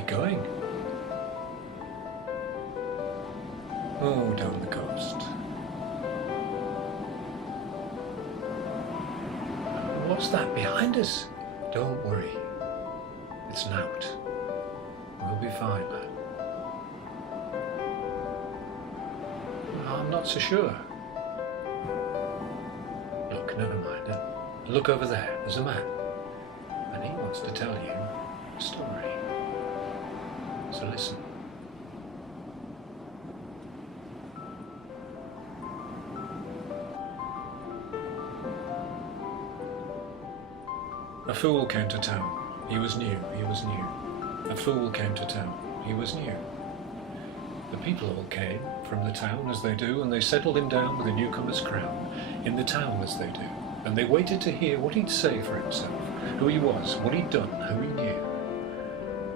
we going? Oh, down the coast. What's that behind us? Don't worry. It's Nout. We'll be fine, lad. I'm not so sure. Look, never mind. Look over there. There's a man. And he wants to tell you a story. So listen. A fool came to town. He was new. A fool came to town. He was new. The people all came from the town as they do, and they settled him down with a newcomer's crown, in the town as they do, and they waited to hear what he'd say for himself, who he was, what he'd done, who he knew.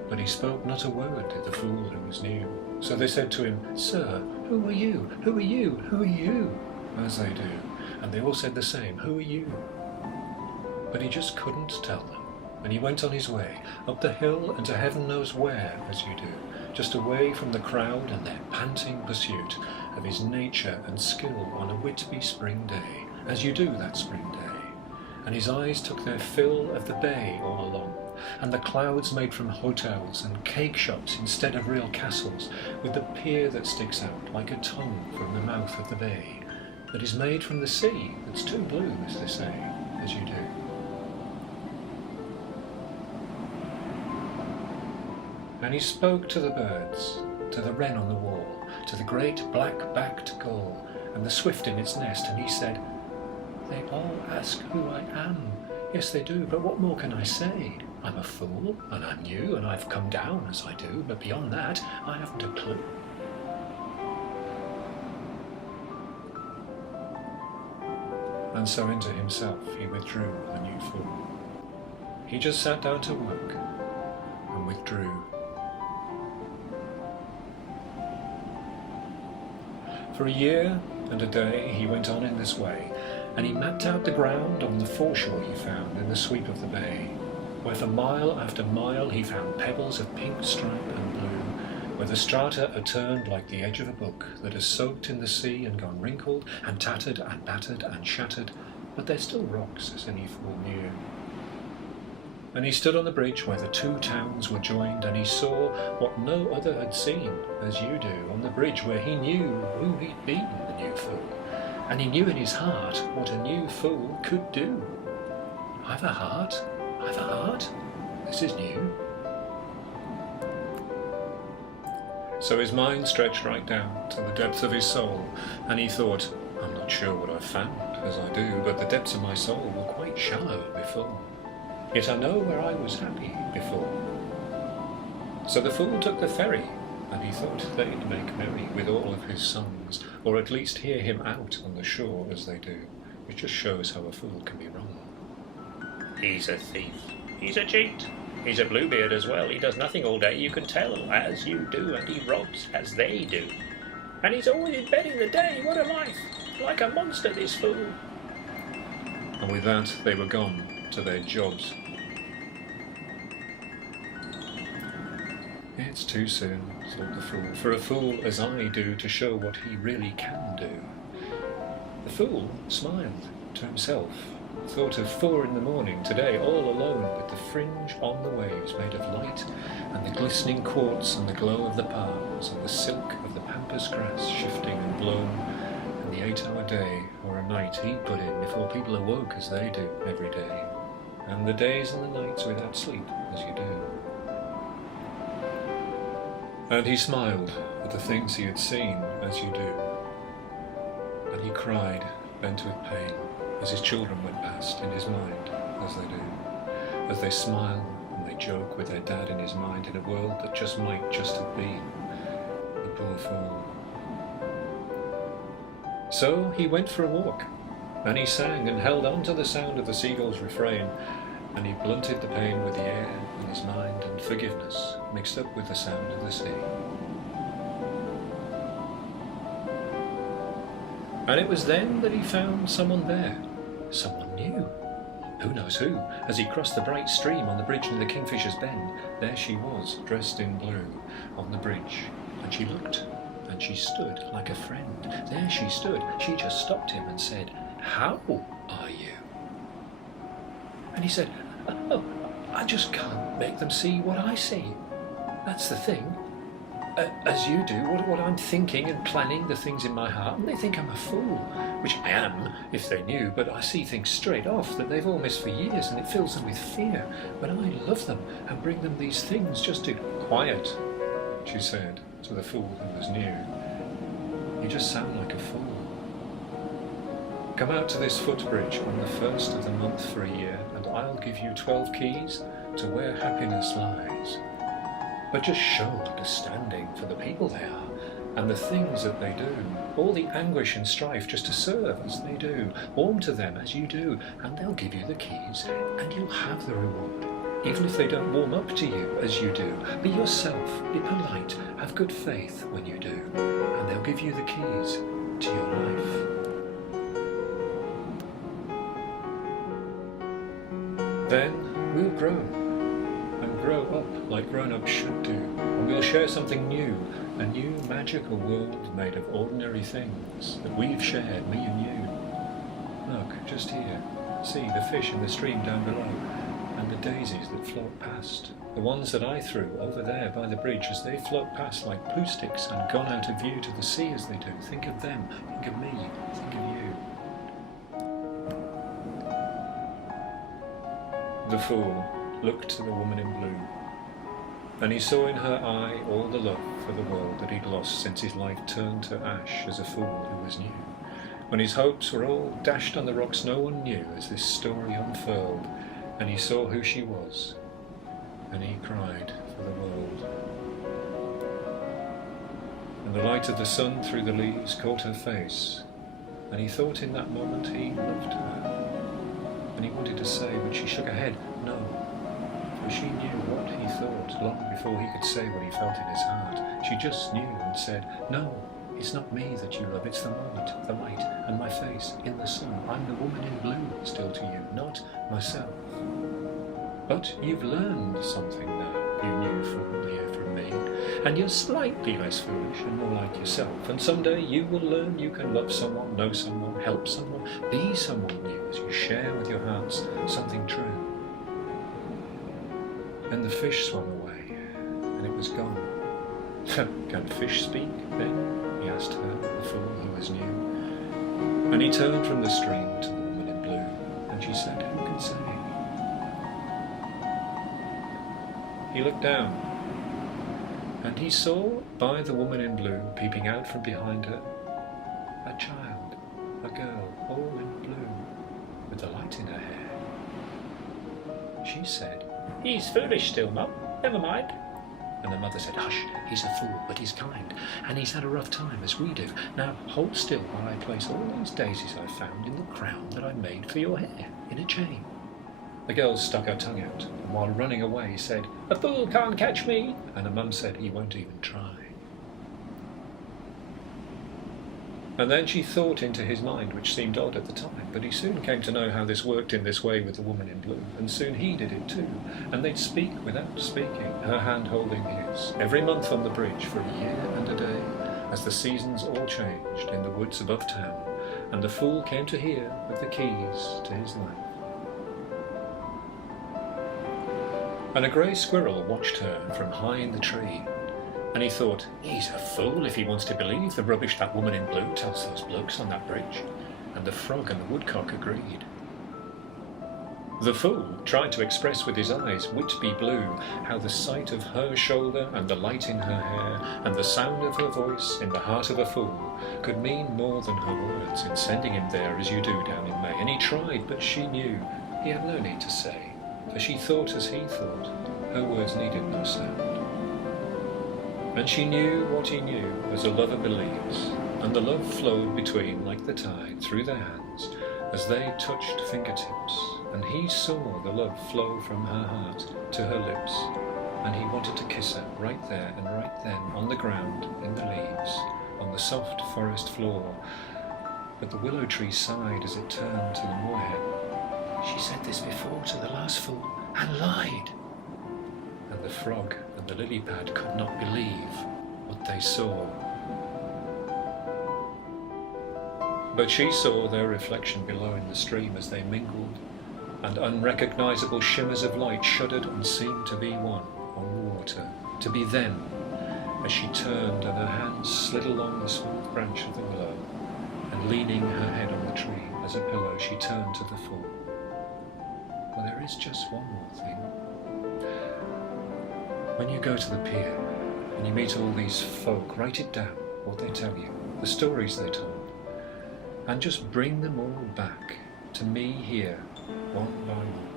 But he spoke not a word, the fool who was new. So they said to him, Sir, who are you? Who are you? Who are you? As they do, and they all said the same, who are you? But he just couldn't tell them, and he went on his way, up the hill and to heaven knows where, as you do, just away from the crowd and their panting pursuit of his nature and skill on a Whitby spring day, as you do that spring day. And his eyes took their fill of the bay all along, and the clouds made from hotels and cake shops instead of real castles, with the pier that sticks out like a tongue from the mouth of the bay, that is made from the sea that's too blue, as they say, as you do. And he spoke to the birds, to the wren on the wall, to the great black-backed gull, and the swift in its nest, and he said, They all ask who I am. Yes, they do, but what more can I say? I'm a fool, and I'm new, and I've come down as I do, but beyond that, I haven't a clue. And so into himself he withdrew, the new fool. He just sat down to work, and withdrew. For a year and a day he went on in this way, and he mapped out the ground on the foreshore he found in the sweep of the bay, where for mile after mile he found pebbles of pink stripe and blue, where the strata are turned like the edge of a book that has soaked in the sea and gone wrinkled and tattered and battered and shattered, but they're still rocks, as any fool knew. And he stood on the bridge where the two towns were joined, and he saw what no other had seen, as you do, on the bridge where he knew who he'd beaten, the new fool. And he knew in his heart what a new fool could do. I've a heart? I've a heart? This is new. So his mind stretched right down to the depths of his soul, and he thought, I'm not sure what I've found, as I do, but the depths of my soul were quite shallow before. Yet I know where I was happy before. So the fool took the ferry, and he thought they'd make merry with all of his songs, or at least hear him out on the shore as they do, which just shows how a fool can be wrong. He's a thief. He's a cheat. He's a Bluebeard as well. He does nothing all day, you can tell, as you do, and he robs as they do. And he's always in bed in the day. What a life! Like a monster, this fool. And with that they were gone to their jobs. It's too soon, thought the fool, for a fool as I do to show what he really can do. The fool smiled to himself, thought of 4 in the morning today, all alone, with the fringe on the waves made of light, and the glistening quartz and the glow of the palms, and the silk of the pampas grass shifting and blown, and the 8-hour day or a night he'd put in before people awoke as they do every day, and the days and the nights without sleep as you do. And he smiled at the things he had seen, as you do. And he cried, bent with pain, as his children went past in his mind, as they do. As they smile and they joke with their dad in his mind in a world that just might just have been. The poor fool. So he went for a walk, and he sang and held on to the sound of the seagull's refrain, and he blunted the pain with the air in his mind and forgiveness mixed up with the sound of the sea. And it was then that he found someone there, someone new, who knows who? As he crossed the bright stream on the bridge near the Kingfisher's Bend, there she was, dressed in blue, on the bridge. And she looked, and she stood like a friend. There she stood. She just stopped him and said, "How are you?" And he said, "Oh, I just can't make them see what I see. That's the thing. As you do, what I'm thinking and planning, the things in my heart, and they think I'm a fool, which I am, if they knew, but I see things straight off that they've all missed for years, and it fills them with fear. But I love them and bring them these things just to..." "Quiet," she said to the fool who was near. "You just sound like a fool. Come out to this footbridge on the 1st of the month for a year, and I'll give you 12 keys to where happiness lies. But just show understanding for the people they are, and the things that they do, all the anguish and strife just to serve as they do. Warm to them as you do, and they'll give you the keys, and you'll have the reward. Even if they don't warm up to you as you do, be yourself, be polite, have good faith when you do, and they'll give you the keys to your life." Then we'll grow, and grow up like grown-ups should do, and we'll share something new, a new magical world made of ordinary things that we've shared, me and you. Look, just here, see the fish in the stream down below, and the daisies that float past, the ones that I threw over there by the bridge as they float past like poo sticks and gone out of view to the sea as they do. Think of them, think of me, think of you. The fool looked to the woman in blue, and he saw in her eye all the love for the world that he'd lost since his life turned to ash as a fool who was new. When his hopes were all dashed on the rocks no one knew as this story unfurled, and he saw who she was, and he cried for the world. And the light of the sun through the leaves caught her face, and he thought in that moment he loved her. And he wanted to say, but she shook her head, no, for she knew what he thought long before he could say what he felt in his heart. She just knew and said, "No, it's not me that you love, it's the moment, the light, and my face in the sun. I'm the woman in blue still to you, not myself. But you've learned something now you knew from me, and you're slightly less foolish and more like yourself. And someday you will learn you can love someone, know someone, help someone, be someone new as you share with your hearts something true." Then the fish swam away, and it was gone. "Can fish speak, then?" he asked her, the fool who was new. And he turned from the stream to the woman in blue, and she said, "Who can say?" He looked down, and he saw by the woman in blue, peeping out from behind her, a child, a girl, all in blue, with the light in her hair. She said, "He's foolish still, Mum. Never mind." And the mother said, "Hush, he's a fool, but he's kind, and he's had a rough time as we do. Now hold still while I place all these daisies I found in the crown that I made for your hair, in a chain." The girl stuck her tongue out, and while running away said, "A fool can't catch me." And her mum said, "He won't even try." And then she thought into his mind, which seemed odd at the time, but he soon came to know how this worked in this way with the woman in blue, and soon he did it too, and they'd speak without speaking, her hand holding his, every month on the bridge for a year and a day, as the seasons all changed in the woods above town, and the fool came to hear with the keys to his life. And a grey squirrel watched her from high in the tree, and he thought, he's a fool if he wants to believe the rubbish that woman in blue tells those blokes on that bridge. And the frog and the woodcock agreed. The fool tried to express with his eyes, Whitby blue, how the sight of her shoulder and the light in her hair and the sound of her voice in the heart of a fool could mean more than her words in sending him there as you do down in May. And he tried, but she knew he had no need to say, for she thought as he thought. Her words needed no sound. And she knew what he knew as a lover believes, and the love flowed between like the tide through their hands as they touched fingertips, and he saw the love flow from her heart to her lips, and he wanted to kiss her right there and right then on the ground, in the leaves, on the soft forest floor. But the willow tree sighed as it turned to the moorhead. She said this before to the last fool, and lied. And the frog and the lily pad could not believe what they saw. But she saw their reflection below in the stream as they mingled, and unrecognisable shimmers of light shuddered and seemed to be one on water, to be them, as she turned and her hands slid along the smooth branch of the willow, and leaning her head on the tree as a pillow, she turned to the fool. Well, there is just one more thing. When you go to the pier and you meet all these folk, write it down, what they tell you, the stories they told, and just bring them all back to me here, one by one,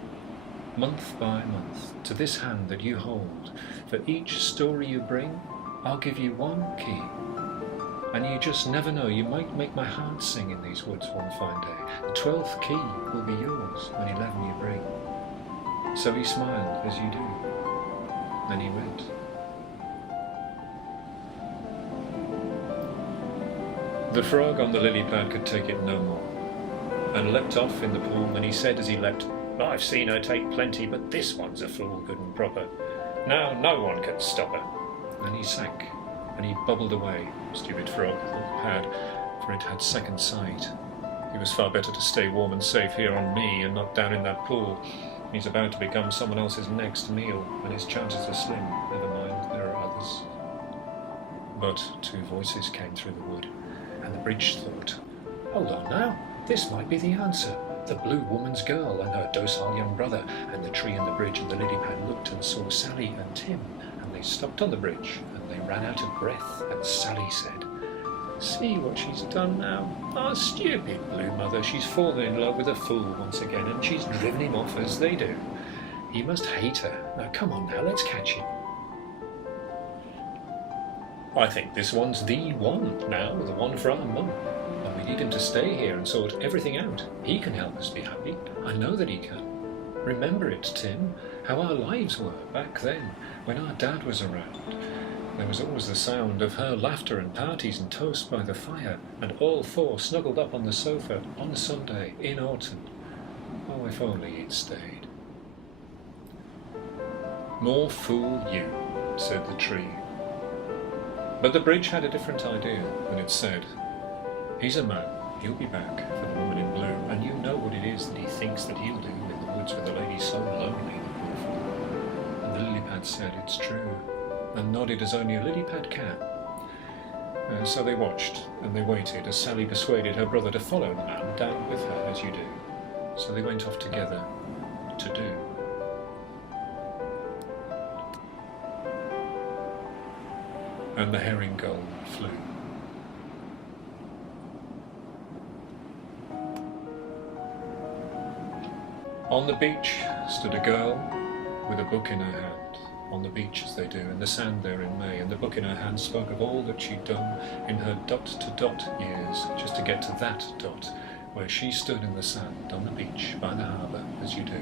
month by month, to this hand that you hold. For each story you bring, I'll give you one key. And you just never know, you might make my heart sing in these woods one fine day. The 12th key will be yours when 11 you bring. So he smiled as you do. Then he went. The frog on the lily pad could take it no more, and leapt off in the pool, and he said as he leapt, I've seen her take plenty, but this one's a fool good and proper. Now no one can stop her. And he sank, and he bubbled away, stupid frog, thought the pad, for it had second sight. He was far better to stay warm and safe here on me, and not down in that pool. He's about to become someone else's next meal, and his chances are slim. Never mind, there are others. But two voices came through the wood, and the bridge thought, hold on now, this might be the answer. The blue woman's girl and her docile young brother, and the tree and the bridge and the lily pad looked and saw Sally and Tim, and they stopped on the bridge, and they ran out of breath, and Sally said, see what she's done now. Ah, stupid blue mother, she's fallen in love with a fool once again, and she's driven him off as they do. He must hate her. Now come on now, let's catch him. I think this one's the one now, the one for our mum. And we need him to stay here and sort everything out. He can help us be happy. I know that he can. Remember it, Tim, how our lives were back then, when our dad was around. There was always the sound of her laughter and parties and toast by the fire, and all four snuggled up on the sofa on a Sunday in autumn. Oh, if only he'd stayed. More fool you, said the tree. But the bridge had a different idea when it said, he's a man, he'll be back for the woman in blue, and you know what it is that he thinks that he'll do in the woods with a lady so lonely, the poor fool. And the lily pad said, it's true, and nodded as only a lily pad can. So they watched and they waited as Sally persuaded her brother to follow the man down with her as you do. So they went off together to do. And the herring gull flew. On the beach stood a girl with a book in her hand. On the beach as they do, in the sand there in May, and the book in her hand spoke of all that she'd done in her dot-to-dot years, just to get to that dot, where she stood in the sand on the beach by the harbour, as you do.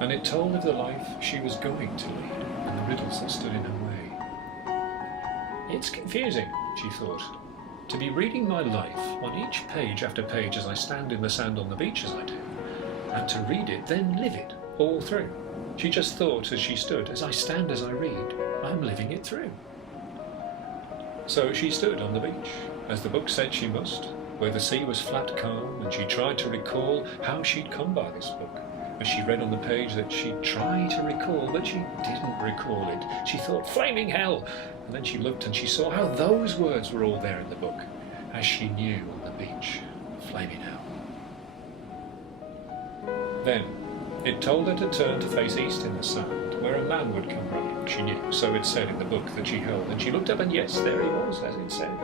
And it told of the life she was going to lead, and the riddles that stood in her way. It's confusing, she thought, to be reading my life on each page after page as I stand in the sand on the beach as I do, and to read it, then live it all through. She just thought as she stood, as I stand as I read, I'm living it through. So she stood on the beach, as the book said she must, where the sea was flat calm, and she tried to recall how she'd come by this book. As she read on the page that she'd try to recall, but she didn't recall it. She thought, flaming hell! And then she looked and she saw how those words were all there in the book, as she knew on the beach, flaming hell. Then it told her to turn to face east in the sand, where a man would come running, she knew, so it said in the book that she held. And she looked up, and yes, there he was, as it said.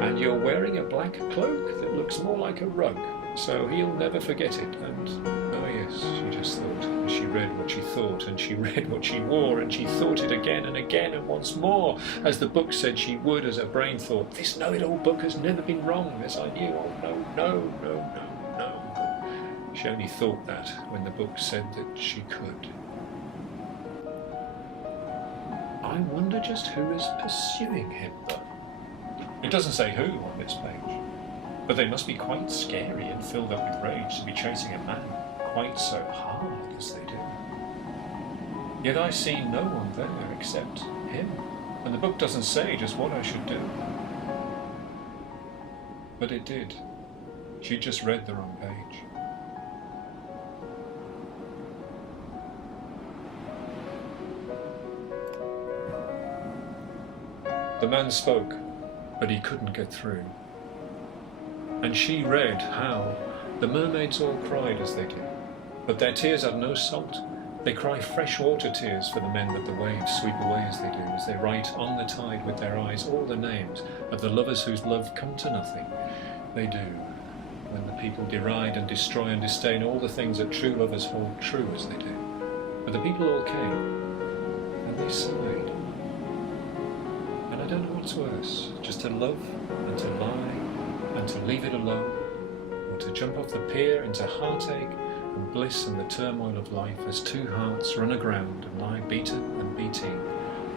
And you're wearing a black cloak that looks more like a rug, so he'll never forget it. And, oh yes, she just thought, as she read what she thought, and she read what she wore, and she thought it again and again and once more, as the book said she would, as her brain thought, this know-it-all book has never been wrong, as I knew, oh no, no, no, no. She only thought that when the book said that she could. I wonder just who is pursuing him, though. It doesn't say who on this page. But they must be quite scary and filled up with rage to be chasing a man quite so hard as they do. Yet I see no one there except him, and the book doesn't say just what I should do. But it did. She just read the wrong page. The man spoke, but he couldn't get through. And she read how the mermaids all cried as they do, but their tears had no salt. They cry freshwater tears for the men that the waves sweep away as they do, as they write on the tide with their eyes all the names of the lovers whose love come to nothing. They do, when the people deride and destroy and disdain all the things that true lovers hold true as they do. But the people all came, and they sighed. And I don't know what's worse, just to love and to lie and to leave it alone, or to jump off the pier into heartache and bliss and the turmoil of life as two hearts run aground and lie beaten and beating,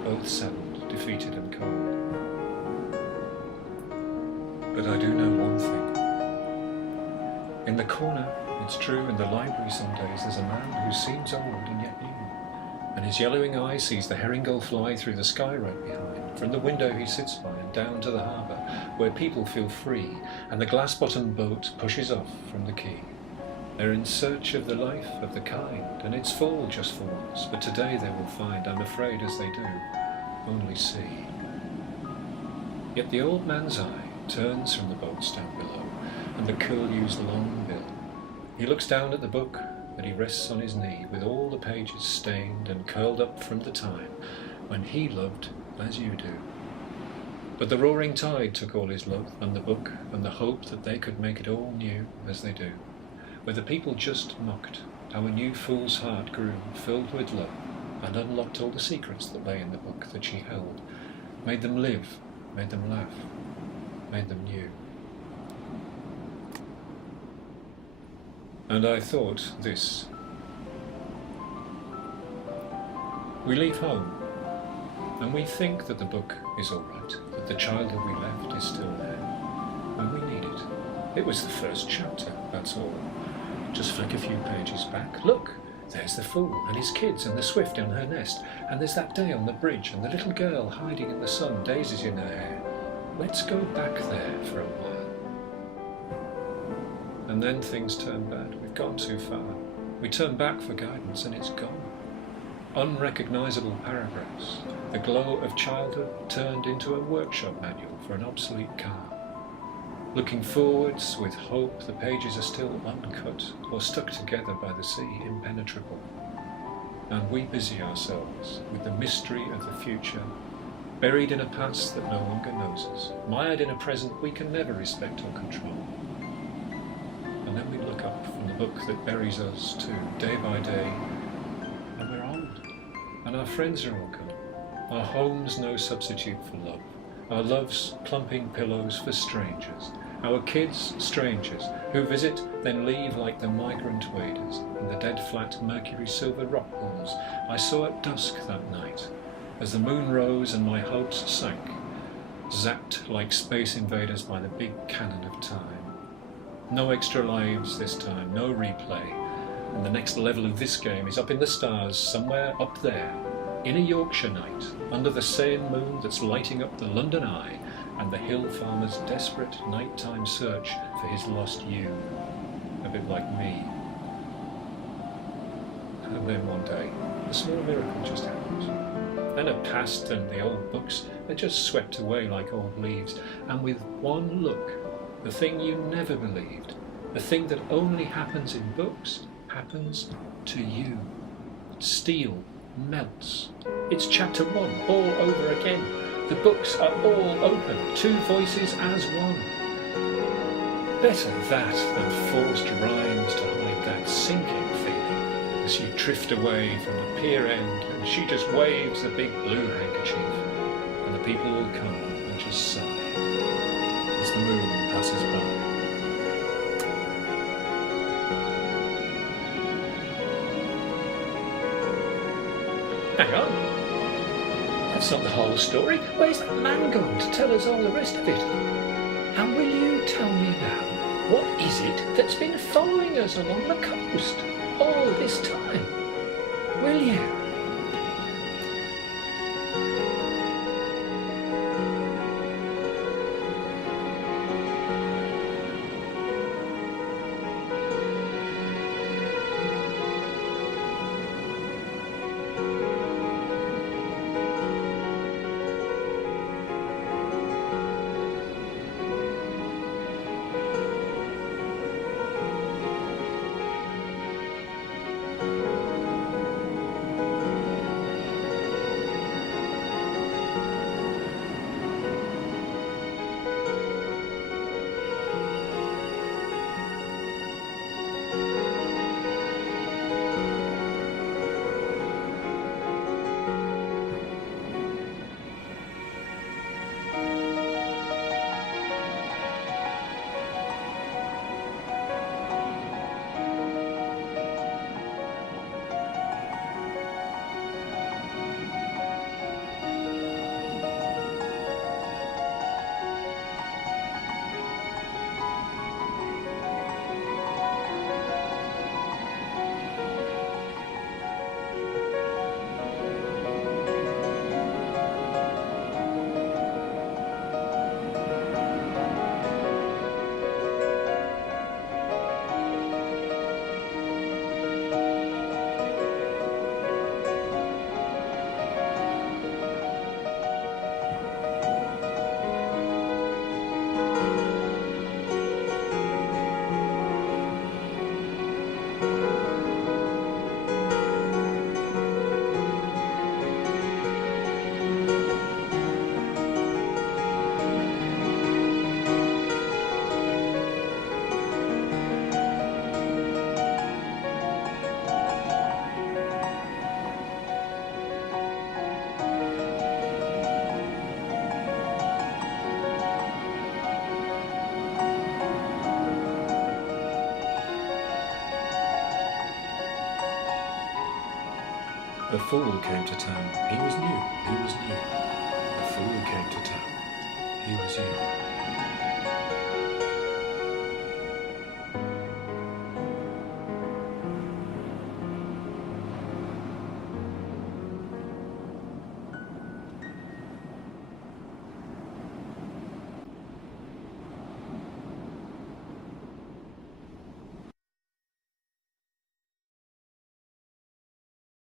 both saddened, defeated and cold. But I do know one thing. In the corner, it's true, in the library some days, there's a man who seems old and yet new, and his yellowing eye sees the herring gull fly through the sky right behind, from the window he sits by and down to the harbour, where people feel free, and the glass-bottomed boat pushes off from the quay. They're in search of the life of the kind, and it's full just for once, but today they will find, I'm afraid as they do, only sea. Yet the old man's eye turns from the boats down below, and the curlew's long bill. He looks down at the book that he rests on his knee, with all the pages stained and curled up from the time when he loved as you do. But the roaring tide took all his love, and the book, and the hope that they could make it all new as they do, where the people just mocked how a new fool's heart grew, filled with love, and unlocked all the secrets that lay in the book that she held, made them live, made them laugh, made them new. And I thought this. We leave home, and we think that the book is all right, that the childhood we left is still there, when we need it. It was the first chapter, that's all. Just flick a few pages back. Look, there's the fool and his kids and the swift in her nest, and there's that day on the bridge and the little girl hiding in the sun, daisies in her hair. Let's go back there for a while. And then things turn bad. We've gone too far. We turn back for guidance and it's gone. Unrecognisable paragraphs. The glow of childhood turned into a workshop manual for an obsolete car. Looking forwards with hope, the pages are still uncut or stuck together by the sea, impenetrable. And we busy ourselves with the mystery of the future, buried in a past that no longer knows us, mired in a present we can never respect or control. And then we look up from the book that buries us too, day by day, and we're old, and our friends are all gone, our homes no substitute for love, our loves plumping pillows for strangers, our kids strangers, who visit then leave like the migrant waders in the dead flat mercury silver rock pools I saw at dusk that night, as the moon rose and my hopes sank, zapped like space invaders by the big cannon of time. No extra lives this time, no replay, and the next level of this game is up in the stars, somewhere up there, in a Yorkshire night, under the same moon that's lighting up the London Eye, and the hill farmer's desperate nighttime search for his lost ewe, a bit like me. And then one day, a small miracle just happened. Then a past and the old books, they're just swept away like old leaves, and with one look, the thing you never believed, the thing that only happens in books, happens to you. Steel melts. It's chapter 1 all over again. The books are all open, 2 voices as one. Better that than forced rhymes to hide that sinking feeling as you drift away from the pier end and she just waves a big blue handkerchief and the people will come and just sigh as the moon passes by. Hang on. That's not the whole story. Where's that man gone to tell us all the rest of it? And will you tell me now that's been following us along the coast all this time. Will you? A fool came to town. He was new. He was new. A fool came to town. He was you.